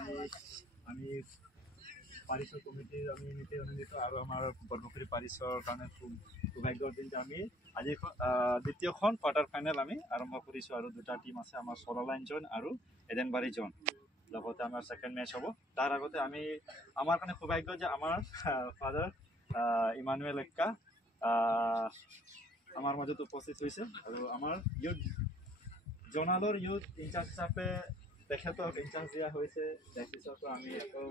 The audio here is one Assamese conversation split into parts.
আমি পাৰিছৰ কমিটিৰ আমি নীতি আনন্দিত আৰু আমাৰ বৰপুখুৰী পাৰিছৰ কাৰণে খুব সৌভাগ্যৰ দিন যে আমি আজি দ্বিতীয়খন কোৱাৰ্টাৰ ফাইনেল আমি আৰম্ভ কৰিছোঁ আৰু দুটা টিম আছে আমাৰ চলালাইন জোন আৰু এডেনবাৰী জোন লগতে আমাৰ ছেকেণ্ড মেচ হ'ব তাৰ আগতে আমি আমাৰ কাৰণে সৌভাগ্য যে আমাৰ ফাদাৰ ইমানুৱেল এক্কা আমাৰ মাজত উপস্থিত হৈছে আৰু আমাৰ ইউথ জোনালৰ ইউথ ইনচাৰ্জ হিচাপে তেখেতক ইনচাৰ্জ দিয়া হৈছে নেক্সট পিছতো আমি আকৌ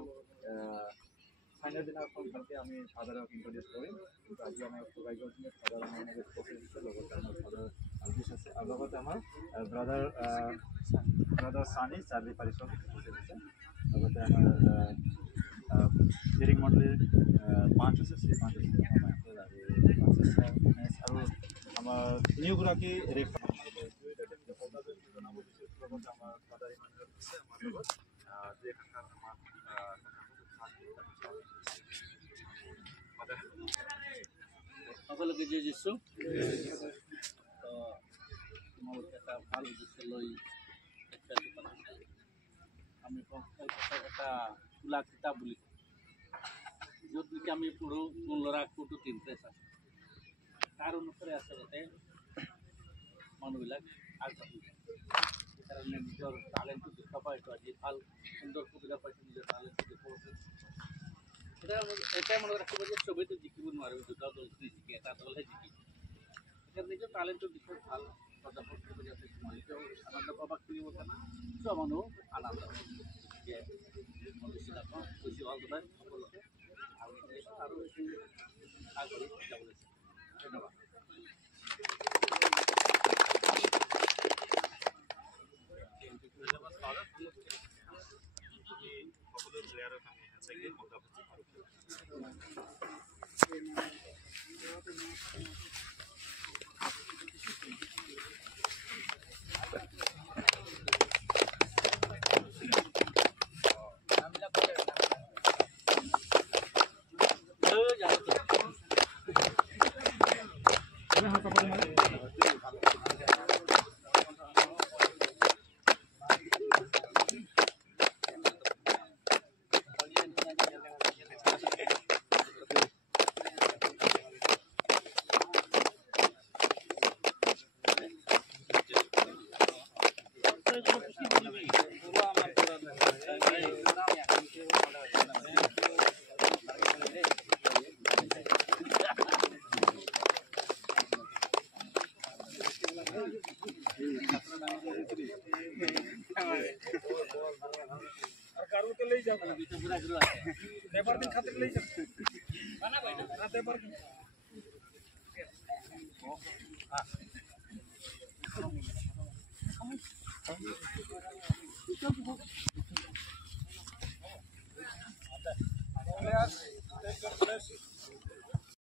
ফাইনেল দিনাখন ভালকৈ আমি ফাদাৰক ইণ্ট্ৰডিউচ কৰিম কিন্তু আজি আমাৰ সৌভাগ্য দিনত ফাদাৰ আমাৰ মাজত উপস্থিত হৈছে লগতে আমাৰ ফাদাৰ আলভিছ আছে আৰু লগতে আমাৰ ব্ৰাদাৰ চানি চাৰ্লি পাৰিছৰ উপস্থিত আছে লগতে আমাৰ হিয়াৰিং মণ্ডলীৰ পাঁচ আছে শ্ৰী পাঁচ আছে আৰু আমাৰ তিনিওগৰাকী ৰেফাৰী জনাব বিচাৰিছোঁ লগতে আমাৰ ফাদাৰ ইমানুৱেল আছে আমাৰ লগত যে সকলোকে জয় যিছো তোমালোকে এটা ভাল উদ্দেশ্য লৈ আমি এটা খোলা কিতাপ বুলি য'ত নেকি আমি পঢ়োঁ কোন ল'ৰা কোনটোত ইণ্টাৰেষ্ট আছে তাৰ অনুসাৰে আচলতে মানুহবিলাক আগবাঢ়ি যায় সেইকাৰণে নিজৰ টেলেণ্টটো দেখুৱাব এইটো আজি ভাল সুন্দৰ সুবিধা পাইছে নিজৰ টেলেণ্টটো দেখুৱাবলৈ এটাই মনত ৰাখিব যে চবেইটো জিকিব নোৱাৰিব দুটা দলখিনি জিকে এটা দলহে জিকিব সেইকাৰণে নিজৰ টেলেণ্টৰ বিষয়ে ভাল প্ৰদৰ্শন কৰিব যাতে তোমালোকেও আনন্দ পাবা খেলিবৰ কাৰণে চব মানুহ আনন্দ গতিকে মই বেছি নাপাওঁ বেছি ভাল তোমাৰ সকলোকে ভাল আৰু আগবাঢ়ি যাবলৈ ধন্যবাদ সকলো প্লেয়াৰক আমি হেণ্ডশ্বেক মতামত